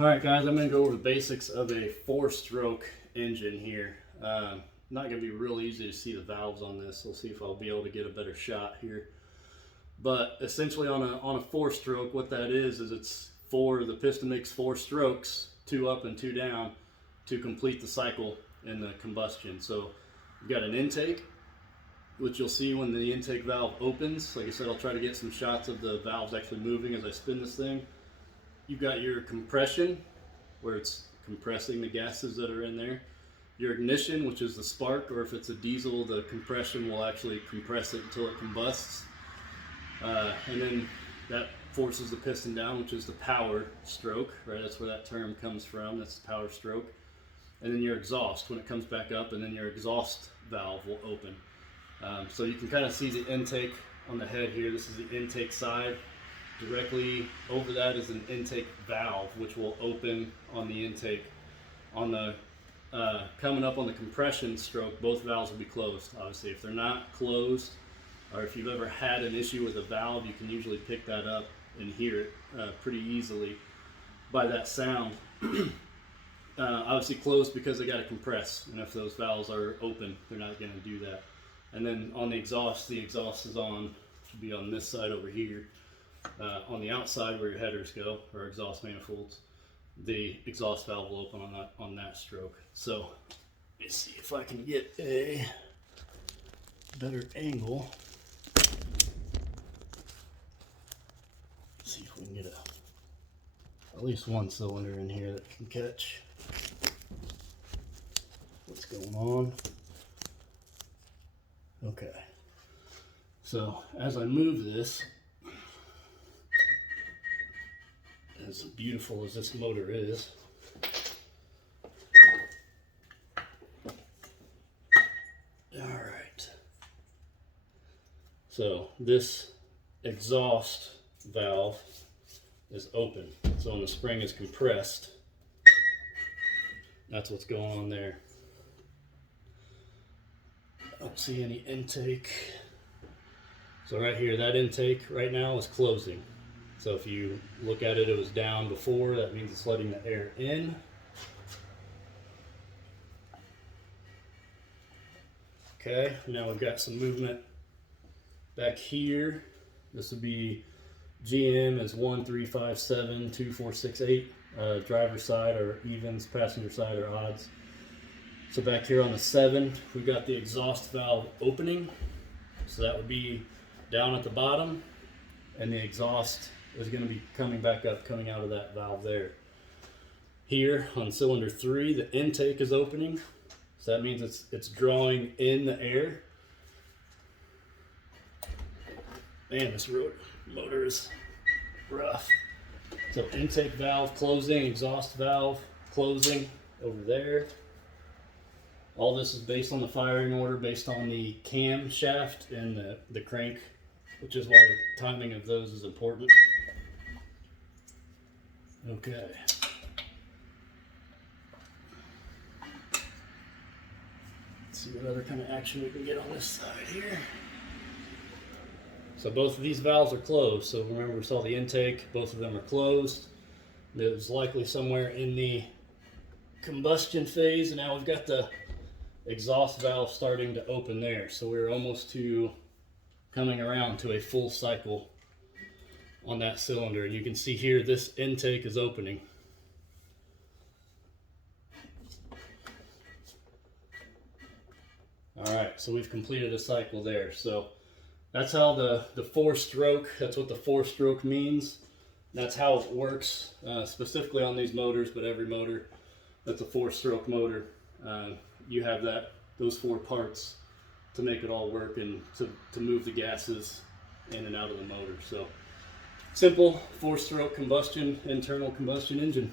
Alright guys, I'm going to go over the basics of a 4-stroke engine here. Not going to be real easy to see the valves on this. We'll see if I'll be able to get a better shot here. But essentially on a 4-stroke, what that is it's the piston makes 4 strokes, 2 up and 2 down, to complete the cycle in the combustion. So you've got an intake, which you'll see when the intake valve opens. Like I said, I'll try to get some shots of the valves actually moving as I spin this thing. You've got your compression, where it's compressing the gases that are in there. Your ignition, which is the spark, or if it's a diesel, the compression will actually compress it until it combusts. And then that forces the piston down, which is the power stroke, right? That's where that term comes from, that's the power stroke. And then your exhaust, when it comes back up, and then your exhaust valve will open. So you can kind of see the intake on the head here. This is the intake side. Directly over that is an intake valve, which will open on the intake. On the coming up on the compression stroke, both valves will be closed. Obviously, if they're not closed, or if you've ever had an issue with a valve, you can usually pick that up and hear it pretty easily by that sound. Obviously closed because they got to compress, and if those valves are open, they're not going to do that. And then on the exhaust is on, should be on this side over here. On the outside where your headers go, or exhaust manifolds, the exhaust valve will open on that stroke. So let me see if I can get a better angle. See if we can get at least one cylinder in here that can catch what's going on. Okay, so as I move this, as beautiful as this motor is, alright, so this exhaust valve is open. So when the spring is compressed, that's what's going on there. I don't see any intake. So right here, that intake right now is closing. So if you look at it, it was down before. That means it's letting the air in. Okay, now we've got some movement back here. This would be GM is 1357248. Driver's side are evens, passenger side are odds. So back here on the 7, we've got the exhaust valve opening. So that would be down at the bottom, and the exhaust is going to be coming back up, coming out of that valve there. Here on cylinder 3, the intake is opening. So that means it's drawing in the air. Man, this motor is rough. So intake valve closing, exhaust valve closing over there. All this is based on the firing order, based on the cam shaft and the crank, which is why the timing of those is important. Okay. Let's see what other kind of action we can get on this side here. So both of these valves are closed. So remember, we saw the intake, both of them are closed. It was likely somewhere in the combustion phase, and now we've got the exhaust valve starting to open there. So we're almost to coming around to a full cycle on that cylinder. And you can see here, this intake is opening. All right, so we've completed a cycle there. So that's how the 4-stroke, that's what the 4-stroke means. That's how it works, specifically on these motors, but every motor that's a 4-stroke motor, you have those 4 parts to make it all work and to move the gases in and out of the motor. So simple 4-stroke combustion, internal combustion engine.